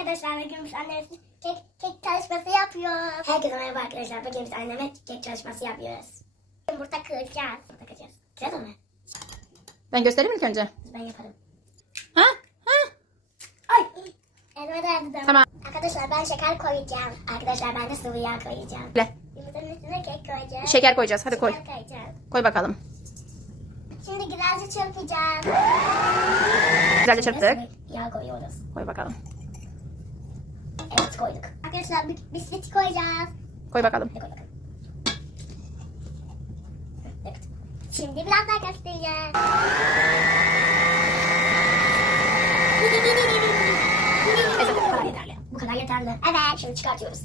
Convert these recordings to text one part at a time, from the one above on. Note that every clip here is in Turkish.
arkadaşlar. Bugün biz annemiz kek, kek çalışması yapıyoruz. Herkese merhaba arkadaşlar. Bugün biz anneme kek çalışması yapıyoruz. Yumurta kıracağız. Yumurta kıracağız. Kıralım mı? Ben göstereyim mi ilk önce? Ben yaparım. Ha? Ha? Ay. Elime derdim. Tamam. Arkadaşlar ben şeker koyacağım. Arkadaşlar ben de sıvı yağ koyacağım. Le. Yumurtanın üstüne kek koyacağım. Şeker koyacağız. Hadi koy. Şeker koyacağım. Koy bakalım. Şimdi güzelce çırpacağım. Güzelce çırptık. Yağ koyuyoruz. Koy bakalım. Evet koyduk. Arkadaşlar bir bisküvit koyacağız. Koy bakalım. Koy bakalım. Evet. Şimdi biraz daha göstereceğiz. Evet, bu kadar yeterli. Bu kadar yeterli. Evet. Şimdi çıkartıyoruz.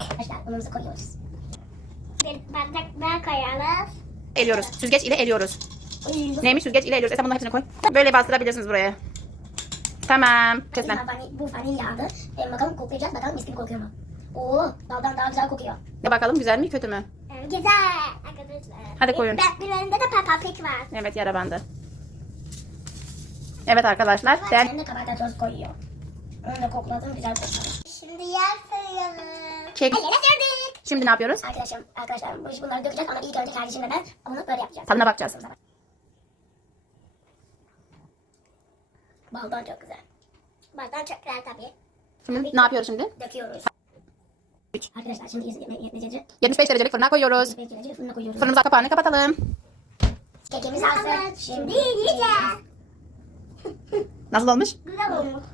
Arkadaşlar unumuzu koyuyoruz. Bir bardak daha koyalım. Eliyoruz. Süzgeç ile eliyoruz. Neymiş süzgeç ile eliyoruz. Esen bunların hepsini koy. Böyle bastırabilirsiniz buraya. Tamam. Kes ben. Vanil, bu vanilyadı. E, bakalım koklayacağız. Bakalım mis gibi kokuyor mu? Oo, daldan daha güzel kokuyor. Ya bakalım güzel mi kötü mü? Evet, güzel arkadaşlar. Hadi koyun. Bir, bir önünde de Peppa Pig var. Evet yara bandı. Evet arkadaşlar ben Ben de kabartma toz koyuyor. Onu da kokladım güzel kokladı. Şimdi yer sayalım. Kek. Ellerine sürdük. şimdi ne yapıyoruz? Arkadaşlar, arkadaşlar bunları dökeceğiz ama ilk önce kardeşimle ben bunu böyle yapacağız. Tadına bakacağız. Baldan çok güzel. Baldan çok güzel tabii. Şimdi ne yapıyoruz şimdi? Döküyoruz. Arkadaşlar şimdi 70 75 derecelik fırına koyuyoruz. derece fırına koyuyoruz. Fırınımızın kapağını kapatalım. Kekimiz hazır. Şimdi yiyeceğiz. Nasıl olmuş? Güzel olmuş.